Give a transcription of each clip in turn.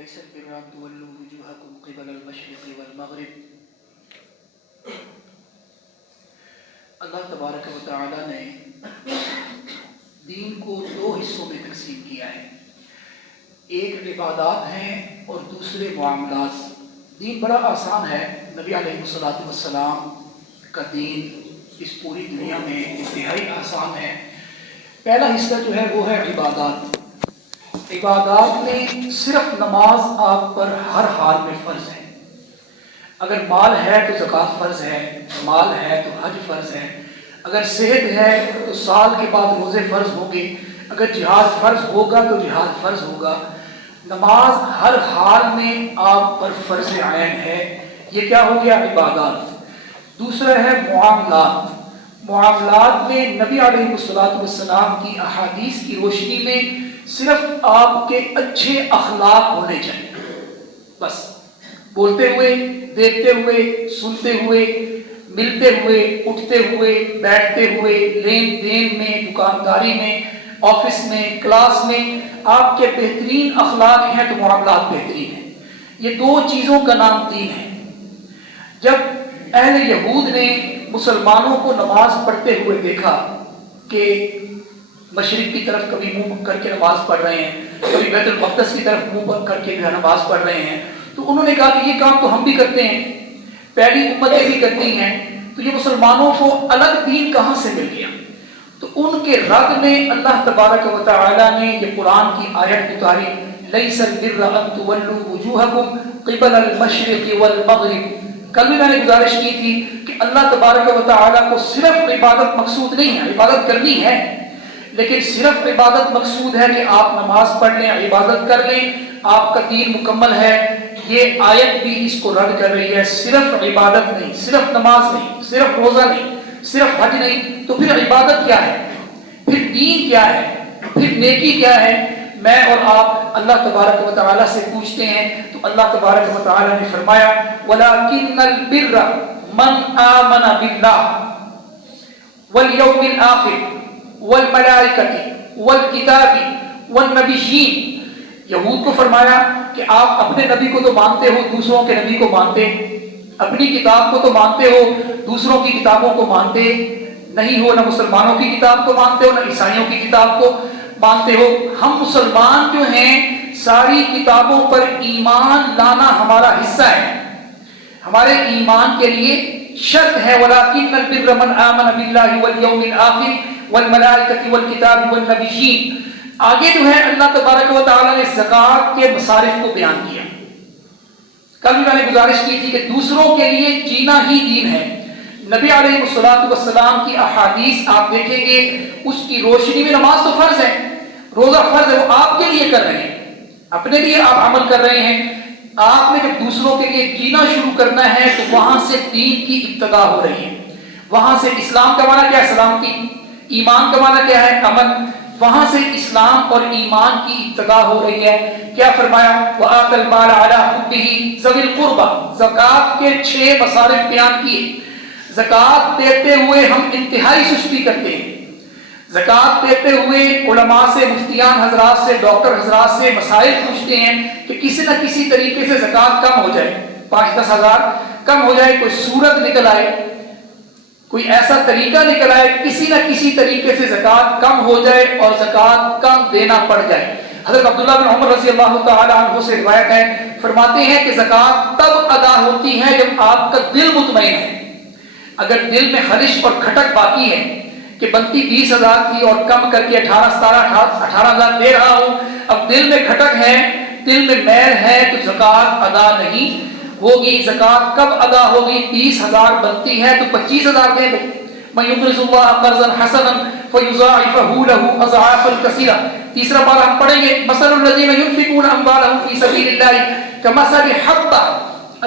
ليس البر أن تولوا وجوهكم قبل المشرق والمغرب. اللہ تبارک و تعالی نے دین کو دو حصوں میں تقسیم کیا ہے. ایک عبادات ہیں اور دوسرے معاملات. دین بڑا آسان ہے. نبی علیہ الصلوۃ والسلام کا دین اس پوری دنیا میں انتہائی آسان ہے. پہلا حصہ جو ہے وہ ہے عبادات. عبادات میں صرف نماز آپ پر ہر حال میں فرض ہے. اگر مال ہے تو زکوٰۃ فرض ہے، مال ہے تو حج فرض ہے، اگر صحت ہے تو سال کے بعد روزے فرض ہوں گے، اگر جہاد فرض ہوگا تو جہاد فرض ہوگا. نماز ہر حال میں آپ پر فرض عین ہے. یہ کیا ہو گیا؟ عبادات. دوسرا ہے معاملات. معاملات میں نبی علیہ الصلوۃ والسلام کی احادیث کی روشنی میں صرف آپ کے اچھے اخلاق ہونے چاہیے. بس بولتے ہوئے، دیکھتے ہوئے، سنتے ہوئے، ملتے ہوئے، اٹھتے ہوئے، بیٹھتے ہوئے، لین دین میں، دکانداری میں، آفس میں، کلاس میں آپ کے بہترین اخلاق ہیں تو معاملات بہترین ہیں. یہ دو چیزوں کا نام دین ہے. جب اہل یہود نے مسلمانوں کو نماز پڑھتے ہوئے دیکھا کہ مشرق کی طرف کبھی منہ کر کے نماز پڑھ رہے ہیں، کبھی بیت المقدس کی طرف منہ کر کے نماز پڑھ رہے ہیں، تو انہوں نے کہا کہ یہ کام تو ہم بھی کرتے ہیں، پہلی امتیں بھی کرتی ہیں، تو یہ مسلمانوں کو الگ دین کہاں سے مل گیا؟ تو ان کے رد میں اللہ تبارک و تعالی نے یہ قرآن کی آیت اتاری، لیس البر ان تولوا وجوہکم قبل المشرق والمغرب. کل بھی میں نے گزارش کی تھی کہ اللہ تبارک و تعالی کو صرف عبادت مقصود نہیں ہے، عبادت کرنی ہے، لیکن صرف عبادت مقصود ہے کہ آپ نماز پڑھ لیں، عبادت کر لیں، آپ کا دین مکمل ہے. یہ آیت بھی اس کو رد کر رہی ہے. صرف عبادت نہیں، صرف نماز نہیں، صرف روزہ نہیں، صرف حج نہیں، تو پھر عبادت کیا ہے؟ پھر دین کیا ہے؟ پھر نیکی کیا ہے؟ میں اور آپ اللہ تبارک و تعالیٰ سے پوچھتے ہیں تو اللہ تبارک و تعالیٰ نے فرمایا وَلَكِنَّ الْبِرَّ مَنْ آمَنَ بِاللَّهِ وَالْيَوْمِ الْآخِرِ وَالْمَلَائِكَةِ وَالْكِتَابِ وَالنَّبِيِّينَ. یہود کو فرمایا کہ آپ اپنے نبی کو تو مانتے ہو، دوسروں کے نبی کو مانتے، اپنی کتاب کو تو مانتے ہو، دوسروں کی کتابوں کو مانتے نہیں ہو. نہ مسلمانوں کی کتاب کو مانتے ہو، نہ عیسائیوں کی کتاب کو مانتے ہو. ہم مسلمان جو ہیں ساری کتابوں پر ایمان لانا ہمارا حصہ ہے. ہمارے ایمان کے لیے شرط ہے وَلَكِنَّ الْبِرَّ مَنْ آمَنَ بِاللَّهِ وَالْيَوْمِ الْآخِرِ وَالْمَلَائِكَةِ وَالْكِتَابِ وَالنَّبِيِّينَ. آگے جو ہے اللہ تبارک و تعالیٰ نے زکوٰۃ کے مصارف کو بیان کیا. کل بھی میں نے گزارش کی تھی کہ دوسروں کے لیے جینا ہی دین ہے. نبی علیہ الصلوۃ والسلام کی احادیث آپ دیکھیں گے، اس کی روشنی میں نماز تو فرض ہے، روزہ فرض ہے، وہ آپ کے لیے کر رہے ہیں، اپنے لیے آپ عمل کر رہے ہیں. آپ نے جب دوسروں کے لیے جینا شروع کرنا ہے تو وہاں سے دین کی ابتدا ہو رہی ہے. وہاں سے اسلام کا معنی کیا ہے؟ سلامتی. ایمان کا معنی کیا ہے؟ امن. وہاں سے اسلام اور ایمان کی ابتدا ہو رہی ہے. کیا فرمایا؟ وَآتَ الْمَالَ عَلَىٰ حُبِّهِ ذَوِي الْقُرْبَىٰ. زکوٰۃ کے 6 مصارف بیان کیے. زکوٰۃ دیتے ہوئے ہم انتہائی سستی کرتے ہیں. زکوٰۃ دیتے ہوئے علماء سے، مفتیان حضرات سے، ڈاکٹر حضرات سے مسائل پوچھتے ہیں کہ کسی نہ کسی طریقے سے زکوٰۃ کم ہو جائے، 5-10 ہزار کم ہو جائے، کوئی صورت نکل آئے، کوئی ایسا طریقہ نکل آئے، کسی نہ کسی طریقے سے زکوٰۃ کم ہو جائے اور زکوٰۃ کم دینا پڑ جائے. حضرت عبداللہ بن عمر رضی اللہ تعالی عنہ سے روایت ہے، فرماتے ہیں کہ زکوٰۃ تب ادا ہوتی ہے جب آپ کا دل مطمئن ہے. اگر دل میں خلش اور کھٹک باقی ہے کہ بنتی 20,000 تھی اور کم کر کے 18,000 دے رہا ہوں، اب دل میں کھٹک ہے، دل میں میل ہے، تو زکوٰۃ ادا نہیں ہوگی. زکوٰۃ کب ادا ہوگی؟ 30,000 بنتی ہے تو 25,000 دے دو. مَن يُقْرِضُ اللَّهَ قَرْضًا حَسَنًا فَيُضَاعِفَهُ لَهُ أَضْعَافًا كَثِيرَةً. تیسرا بار ہم پڑھیں گے مَثَلُ الَّذِينَ يُنْفِقُونَ أَمْوَالَهُمْ فِي سَبِيلِ اللَّهِ كَمَثَلِ حَبَّةٍ.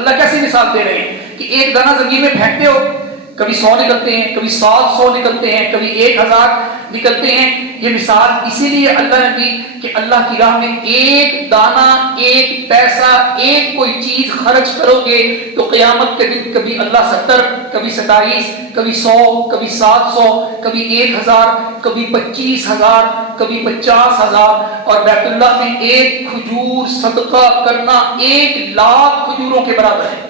اللہ کیسی مثال دے رہے ہیں کہ ایک دانہ زمین میں پھینکتے ہو، کبھی 100 نکلتے ہیں، کبھی 700 نکلتے ہیں، کبھی 1000 نکلتے ہیں۔ یہ مثال اسی لیے اللہ نے دی کہ اللہ کی راہ میں ایک دانہ، ایک پیسہ، ایک کوئی چیز خرچ کرو گے تو قیامت کے دن کبھی اللہ 70، کبھی 27، کبھی 100، کبھی 700، کبھی 1000، کبھی 25000، کبھی 50000، اور بیت اللہ میں ایک کھجور صدقہ کرنا 1,00,000 کھجوروں کے برابر ہے۔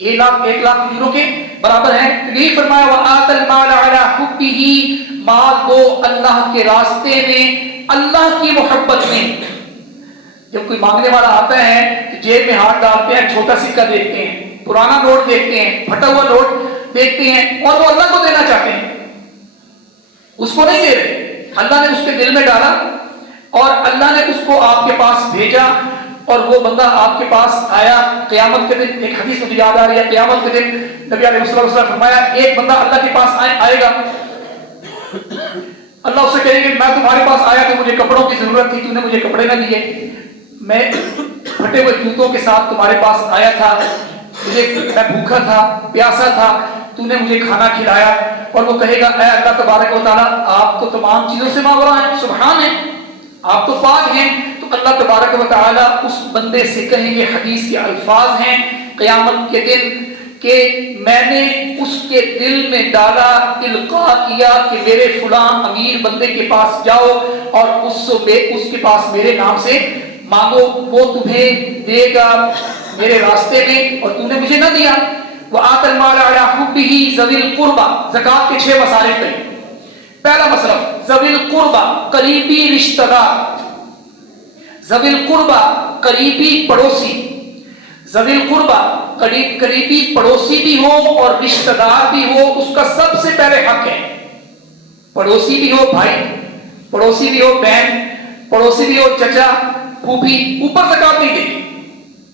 1,00,000 کھجوروں کے برابر ہے۔ یہی فرمایا وَآتَ الْمَالَ عَلَىٰ حُبِّهِ، مال دو اللہ کے راستے میں، اللہ کی محبت میں۔ جب کوئی مانگنے والا آتا ہے تو جیب میں ہاتھ ڈالتے ہیں، چھوٹا سکہ دیکھتے ہیں، پرانا نوٹ دیکھتے ہیں، پھٹا ہوا نوٹ دیکھتے ہیں، اور وہ اللہ کو دینا چاہتے ہیں، اس کو نہیں دے رہے۔ اللہ نے اس کے دل میں ڈالا اور اللہ نے اس کو آپ کے پاس بھیجا، اور وہ بندہ آپ کے پاس آیا۔ قیامت کے دن ایک حدیث مجھے یاد آ رہی ہے، قیامت کے دن نبی علیہ السلام نے فرمایا ایک بندہ اللہ کے پاس آئے گا، اللہ اس سے کہے گا میں تمہارے پاس آیا تو مجھے کپڑوں کی ضرورت تھی، تو نے مجھے کپڑے نہ دیے، میں پھٹے ہوئے جوتوں کے ساتھ تمہارے پاس آیا تھا، میں بھوکا تھا، پیاسا تھا، تو نے مجھے کھانا کھلایا۔ اور وہ کہے گا اے اللہ تبارک و تعالیٰ آپ تو تمام چیزوں سے ماورا ہیں، سبحان ہے، آپ تو پاک ہیں۔ تو اللہ تبارک و تعالیٰ اس بندے سے کہیں گے، حدیث کے الفاظ ہیں قیامت کے دن کہ میں نے اس کے دل میں ڈالا، القاء کیا کہ میرے فلاں امیر بندے کے پاس جاؤ اور اس کے پاس میرے نام سے مانگو، وہ تمہیں دے گا میرے راستے میں، اور تو نے مجھے نہ دیا۔ وَآتَ الْمَالَ عَلَىٰ حُبِّهِ ذَوِي الْقُرْبَىٰ، زکوٰۃ کے 6 مصارف ہیں۔ پہلا مصرف ذوی القربہ، قریبی رشتہ دار، ذوی القربہ قریبی پڑوسی، ذوی القربہ قریبی پڑوسی بھی ہو اور رشتہ دار بھی ہو، اس کا سب سے پہلے حق ہے۔ پڑوسی بھی ہو بھائی، پڑوسی بھی ہو بہن، پڑوسی بھی ہو چچا پھوپھی، اوپر زکوٰۃ نہیں دے گی،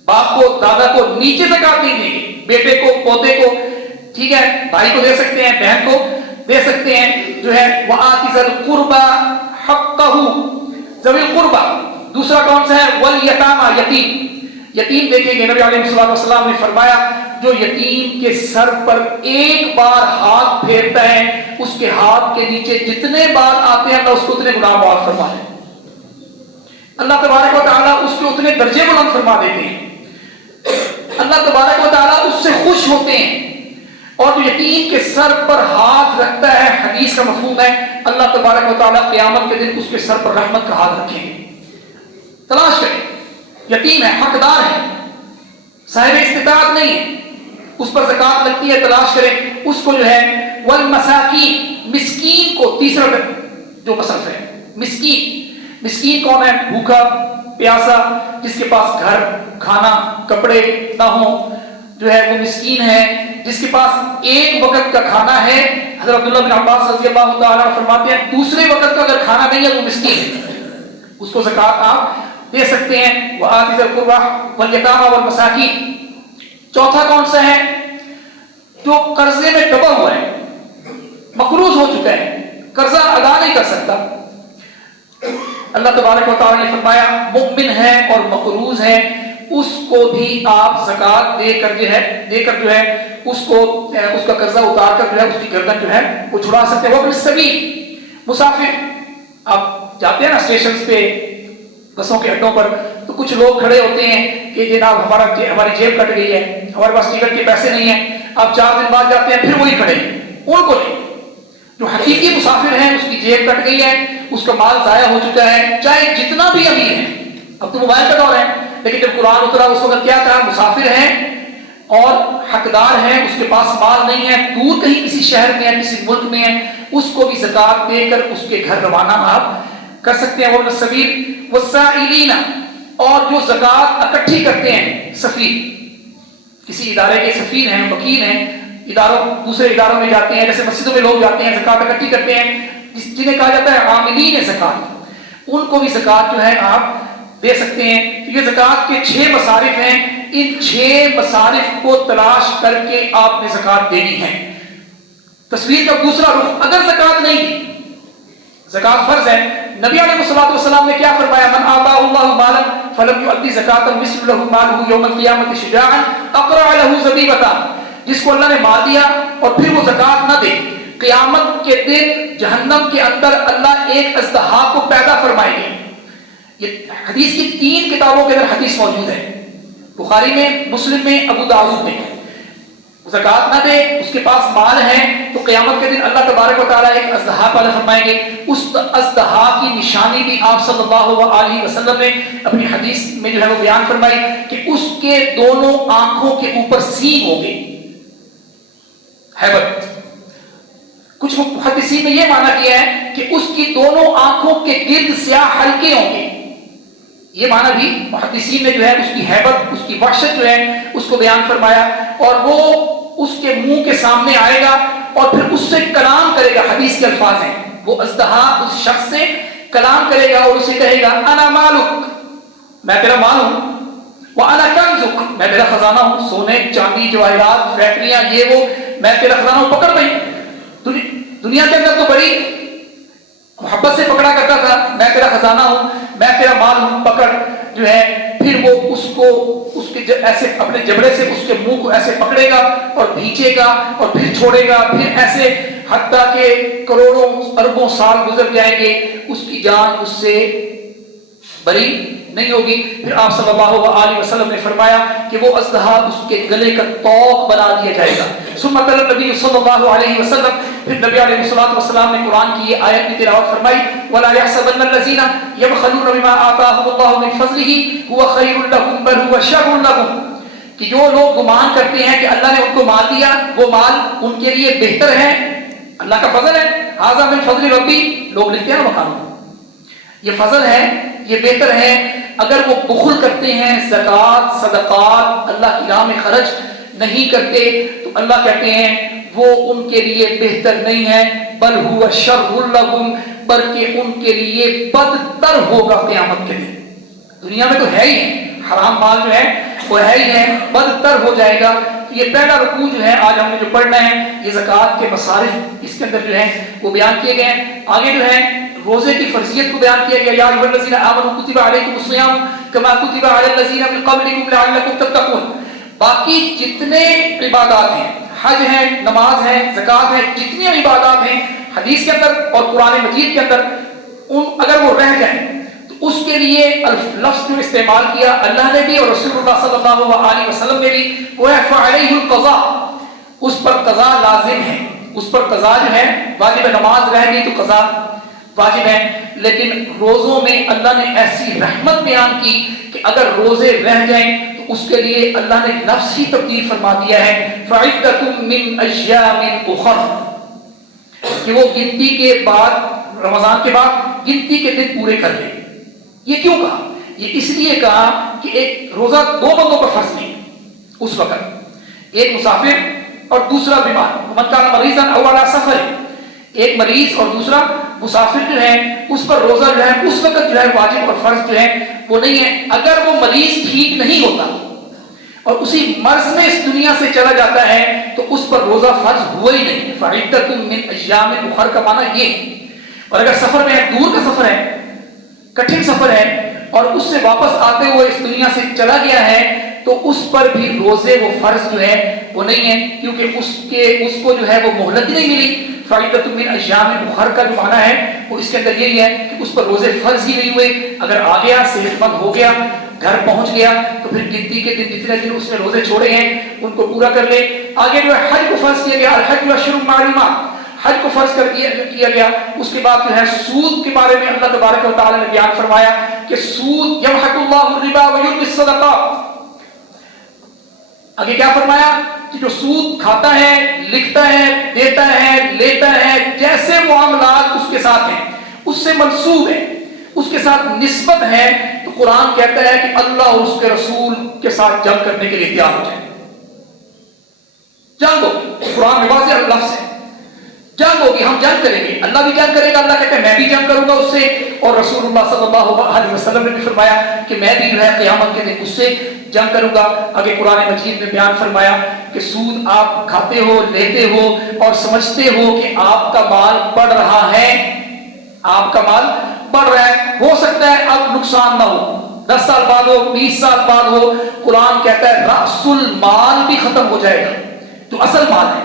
باپ کو دادا کو نیچے زکوٰۃ نہیں دے گی، بیٹے کو پوتے کو، ٹھیک ہے، بھائی کو دے سکتے ہیں، بہن کو دے سکتے ہیں، جو ہے وَآتِ ذِی الْقُرْبَىٰ حَقَّهُ، ذوی القربہ۔ دوسرا کون سا ہے؟ وَالْيَتَامَىٰ، یتیم۔ یتیم دیکھیں گے نبی علیہ السلام نے فرمایا جو یتیم کے سر پر ایک بار ہاتھ پھیرتا ہے، اس کے ہاتھ کے نیچے جتنے بار آتے ہیں اللہ اس کو اتنے گناہ معاف فرما ہے، اللہ تبارک و تعالیٰ اس کے اتنے درجے بلند فرما دیتے ہیں، اللہ تبارک و تعالیٰ اس سے خوش ہوتے ہیں۔ اور جو یتیم کے سر پر ہاتھ رکھتا ہے، حدیث کا مفہوم ہے اللہ تبارک و تعالیٰ قیامت کے دن اس کے سر پر رحمت کا ہاتھ رکھیں گے۔ تلاش کریں، یتیم ہے، حقدار ہے، صاحب استطاعت نہیں ہے، اس پر زکوٰۃ لگتی ہے، تلاش کریں اس کو، جو ہے والمساکین، مسکین کو، تیسرا جو مصرف ہے مسکین۔ مسکین کون ہے؟ بھوکا پیاسا، جس کے پاس گھر کھانا کپڑے نہ ہو، جو ہے وہ مسکین ہے، جس کے پاس ایک وقت کا کھانا ہے۔ حضرت عبداللہ بن عباس رضی اللہ تعالیٰ فرماتے ہیں دوسرے وقت کا اگر کھانا نہیں ہے وہ مسکین ہے، اس کو زکوٰۃ آپ دے سکتے ہیں۔ وَآتِ ذِی الْقُرْبَىٰ وَالْيَتَامَىٰ وَالْمَسَاکِینِ۔ چوتھا کون سا ہے؟ جو قرضے میں ڈوبا ہوا ہے، مقروض ہو چکا ہے، قرضہ ادا نہیں کر سکتا، اللہ تبارک و تعالیٰ نے فرمایا مؤمن ہے اور مقروض ہے، اس کو بھی آپ زکوٰۃ دے کر جو ہے اس کا قرضہ اتار کر جو ہے اس کی گردن جو ہے وہ چھڑا سکتے ہیں۔ وہ بالسبیل، مسافر، آپ جاتے ہیں نا اسٹیشنز پہ، بسوں کے اڈوں پر، تو کچھ لوگ کھڑے ہوتے ہیں کہ جناب ہماری جیب کٹ گئی ہے، ہمارے پاس ٹکٹ کے پیسے نہیں ہیں، آپ 4 دن بعد جاتے ہیں پھر وہی کھڑے ہیں، ان کو نہیں۔ جو حقیقی مسافر ہیں اس کی جیب کٹ گئی ہے، اس کا مال ضائع ہو چکا ہے، چاہے جتنا بھی امیر ہے، اب تو موبائل کا دور ہے، لیکن جب قرآن اترا اس وقت کیا کہا؟ مسافر ہیں اور حقدار ہیں، اس کے پاس مال نہیں ہے، دور کہیں کسی شہر میں ہے، کسی ملک میں ہے، اس کو بھی زکوٰۃ دے کر اس کے گھر روانہ آپ کر سکتے ہیں۔ وَابْنَ السَّبِيلِ وَالسَّائِلِينَ، اور جو زکوٰۃ اکٹھی کرتے ہیں، سفیر، کسی ادارے کے سفیر ہیں، وکیل ہیں، دوسرے اداروں میں جاتے ہیں، جیسے مسجدوں میں لوگ جاتے ہیں زکوٰۃ اکٹھی کرتے ہیں، جنہیں کہا جاتا ہے عاملین زکوٰۃ، ان کو بھی زکوٰۃ جو ہے آپ دے سکتے ہیں۔ تو یہ زکوٰۃ کے 6 مصارف ہیں، ان 6 مصارف کو تلاش کر کے آپ نے زکوٰۃ دینی ہے۔ تصویر کا دوسرا رخ، اگر زکوٰۃ نہیں دی، زکوٰۃ فرض ہے، نبی علیہ الصلوۃ والسلام نے کیا فرمایا؟ من آتاہ اللہ مالا فلم یؤدی زکوٰۃ مثل له مالہ یوم القیامۃ شجاعا اقرع له زبیبۃ، جس کو اللہ نے مال دیا اور پھر وہ زکات نہ دے، قیامت کے دن جہنم کے اندر اللہ ایک اژدہا کو پیدا فرمائیں گے۔ یہ حدیث کی 3 کتابوں کے اندر حدیث موجود ہے، بخاری میں، مسلم میں، ابو داؤد میں۔ زکات نہ دے، اس کے پاس مال ہے، تو قیامت کے دن اللہ تبارک و تعالیٰ ایک اژدہا پیدا فرمائیں گے۔ اس اژدہا کی نشانی بھی آپ صلی اللہ علیہ وسلم نے اپنی حدیث میں جو ہے وہ بیان فرمائی کہ اس کے دونوں آنکھوں کے اوپر سینگ ہوں گے، ہیبت۔ کچھ محدثین نے یہ معنی کیا ہے کہ اس کی دونوں آنکھوں کے گرد سیاہ حلقے ہوں گے، یہ معنی بھی محدثین نے جو ہے اس کی ہیبت، اس کی وحشت جو ہے اس کو بیان فرمایا۔ اور وہ اس کے منہ کے سامنے آئے گا اور پھر اس سے کلام کرے گا، حدیث کے الفاظ ہیں، وہ اژدہا اس شخص سے کلام کرے گا اور اسے کہے گا انا مالک، میں تیرا مال ہوں، وانا کنزک، میں تیرا خزانہ ہوں، سونے چاندی جواہرات فیکٹریاں یہ وہ، میں تیرا خزانہ ہوں، پکڑ بھائی۔ دنیا کے اندر تو بڑی محبت سے پکڑا کرتا تھا، میں تیرا خزانہ ہوں، میں تیرا مال ہوں، پکڑ جو ہے۔ پھر وہ اس کو اس کے ایسے اپنے جبڑے سے اس کے منہ کو ایسے پکڑے گا اور بھینچے گا اور پھر چھوڑے گا، پھر ایسے حتیٰ کہ کروڑوں اربوں سال گزر جائیں گے، اس کی جان اس سے بری نہیں ہوگی۔ پھر آپ صلی اللہ علیہ وسلم نے فرمایا کہ وہ اژدہا اس کے گلے کا طوق بنا دیا جائے گا۔ ثم تلا النبی صلی اللہ علیہ وسلم، پھر نبی علیہ الصلوۃ والسلام نے قرآن کی یہ آیت کی تلاوت فرمائی، ولا يحسبن الذين يبخلون بما آتاهم الله من فضله هو خير لهم بل هو شر لهم، کہ جو لوگ گمان کرتے ہیں کہ اللہ نے ان کو مال دیا، وہ مال ان کے لیے بہتر ہے، اللہ کا فضل ہے، ھذا من فضل ربی، لوگ لکھتے ہیں نا مکانوں، یہ فضل ہے، یہ بہتر ہے۔ اگر وہ بخل کرتے ہیں، زکوٰۃ صدقات اللہ کی راہ میں خرچ نہیں کرتے، تو اللہ کہتے ہیں وہ ان کے لیے بہتر نہیں ہے، بل هو شر لهم، بلکہ ان کے لیے بدتر ہوگا قیامت کے دن۔ دنیا میں تو ہے ہی حرام مال جو ہے وہ ہے ہی ہے، بدتر ہو جائے گا۔ یہ پہلا رکوع جو ہے آج ہم نے جو پڑھنا ہے، یہ زکوٰۃ کے مصارف اس کے اندر جو ہے وہ بیان کیے گئے ہیں۔ آگے جو ہے روزے کی فرضیت کو بیان کیا گیا، یا ایھا الذین آمنوا کتب علیکم الصیام کما کتب علی الذین من قبلکم لعلکم تتقون۔ باقی جتنے عبادات ہیں، حج ہے، نماز ہے، زکوٰۃ ہے، جتنی عبادات ہیں حدیث کے اندر اور قرآن مجید کے اندر، اگر وہ رہ جائیں تو اس کے لیے لفظ جو استعمال کیا اللہ نے بھی اور رسول اللہ صلی اللہ علیہ وسلم نے بھی، وہ ہے فعلیہ القضاء، اس پر قضا لازم ہے، اس پر قضا جو ہے واجب ہے۔ نماز رہ گئی تو قضا واجب ہے، لیکن روزوں میں اللہ نے ایسی رحمت بیان کی کہ اگر روزے رہ جائیں تو اس کے لیے اللہ نے نفس ہی تبدیل فرما دیا ہے، فعدۃ من ایام اخر، کہ وہ گنتی کے بعد، رمضان کے بعد گنتی کے دن پورے کر لیں۔ یہ کیوں کہا؟ یہ اس لیے کہا کہ ایک روزہ دو بندوں پر فرض نہیں اس وقت، ایک مسافر اور دوسرا بیمار، من کان مریضا او علی سفر، ایک مریض اور دوسرا مسافر جو ہے اس پر روزہ جو ہے اس وقت جو ہے واجب اور فرض جو ہے وہ نہیں ہے۔ اگر وہ مریض ٹھیک نہیں ہوتا اور اسی مرض میں اس دنیا سے چلا جاتا ہے تو اس پر روزہ فرض ہوا ہی نہیں۔ فعدۃ من ایام اخر کا معنی یہ۔ اور اگر سفر میں ہے، دور کا سفر ہے، کٹھن سفر ہے، اور اس سے واپس آتے ہوئے اس دنیا سے چلا گیا ہے تو اس پر بھی روزے وہ فرض جو ہے وہ نہیں ہے، کیونکہ اس کو جو ہے وہ مہلت نہیں ملی۔ فعدۃ من ایام اخر کا جو معنی ہے وہ اس کے اندر یہی ہے کہ اس پر روزے فرض ہی نہیں ہوئے۔ اگر آ گیا، صحت مند ہو گیا، گھر پہنچ گیا تو پھر گنتی کے دن جتنے دن اس نے روزے چھوڑے ہیں ان کو پورا کر لے۔ آگے جو ہے حج کو فرض کیا گیا، الحج اشہر معلومات، حج کو فرض کر کیا گیا۔ اس کے بعد جو ہے سود کے بارے میں اللہ تبارک و تعالی نے بیان فرمایا کہ سود یمحق اللہ الربا ویربی الصدقات۔ آگے کیا فرمایا کہ جو سود کھاتا ہے، لکھتا ہے، دیتا ہے، لیتا ہے، جیسے معاملات اس کے ساتھ ہیں اس سے منسوب ہے، اس کے ساتھ نسبت ہے، تو قرآن کہتا ہے کہ اللہ اور اس کے رسول کے ساتھ جنگ کرنے کے لیے تیار ہو جائے۔ جنگ ہوگی، قرآن میں واضح لفظ ہے، جنگ ہوگی، ہم جنگ کریں گے، اللہ بھی جنگ کرے گا، اللہ کہتے ہیں میں بھی جنگ کروں گا اس سے، اور رسول اللہ صلی اللہ علیہ وسلم نے بھی فرمایا کہ میں بھی جو ہے قیامت کے دن اس سے جنگ کروں گا۔ آگے قرآن مجید میں بیان فرمایا کہ سود آپ کھاتے ہو، لیتے ہو اور سمجھتے ہو کہ آپ کا مال بڑھ رہا ہے، آپ کا مال بڑھ رہا ہے، ہو سکتا ہے اب نقصان نہ ہو، 10 سال بعد ہو، 20 سال بعد ہو، قرآن کہتا ہے رأس المال بھی ختم ہو جائے گا، جو اصل مال ہے